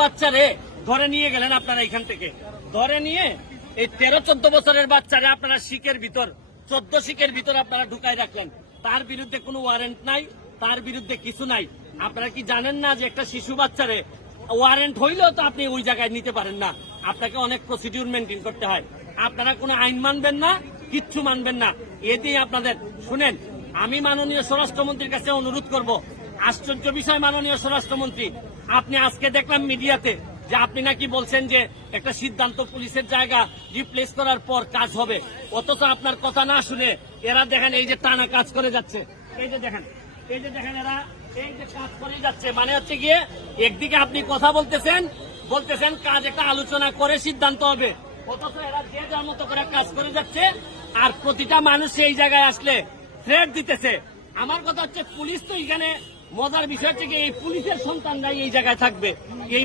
বাচ্চারে ধরে নিয়ে গেলেন আপনারা এখান থেকে, ধরে নিয়ে এই 13-14 বছরের বাচ্চারে আপনারা শিকের ভিতর 14 শিকের ভিতর আপনারা ঢুকায় রাখলেন। তার বিরুদ্ধে কোনো ওয়ারেন্ট নাই, তার বিরুদ্ধে কিছু নাই। আপনারা কি জানেন না যে একটা শিশু বাচ্চারে ওয়ারেন্ট হইলেও তো আপনি ওই জায়গায় নিতে পারেন না, আপনাকে অনেক প্রসিডিউর মেনটেন করতে হয়। আপনারা কোনো আইন মানবেন না, কিচ্ছু মানবেন না। এতেই আপনাদের শুনেন, আমি মাননীয় স্বরাষ্ট্রমন্ত্রীর কাছে অনুরোধ করব। আশ্চর্য বিষয় মাননীয় স্বরাষ্ট্রমন্ত্রী, আপনি আজকে দেখলাম মিডিয়াতে যে আপনি নাকি বলছেন যে একটা সিদ্ধান্ত পুলিশের জায়গা রিপ্লেস করার পর কাজ হবে, অথচ আপনার কথা না শুনে এরা দেখেন এই যে টানা কাজ করে যাচ্ছে। এই যে দেখেন এরা এই যে কাজ করে যাচ্ছে, মানে হচ্ছে গিয়ে একদিকে আপনি কথা বলতেছেন কাজ একটা আলোচনা করে সিদ্ধান্ত হবে, অথচ এরা যে যার মতো করে কাজ করে যাচ্ছে। আর প্রতিটা মানুষ এই জায়গায় আসলে থ্রেট দিতেছে। আমার কথা হচ্ছে পুলিশ তো এখানে মজার বিষয় হচ্ছে কি এই পুলিশের সন্তানরাই এই জায়গায় থাকবে। এই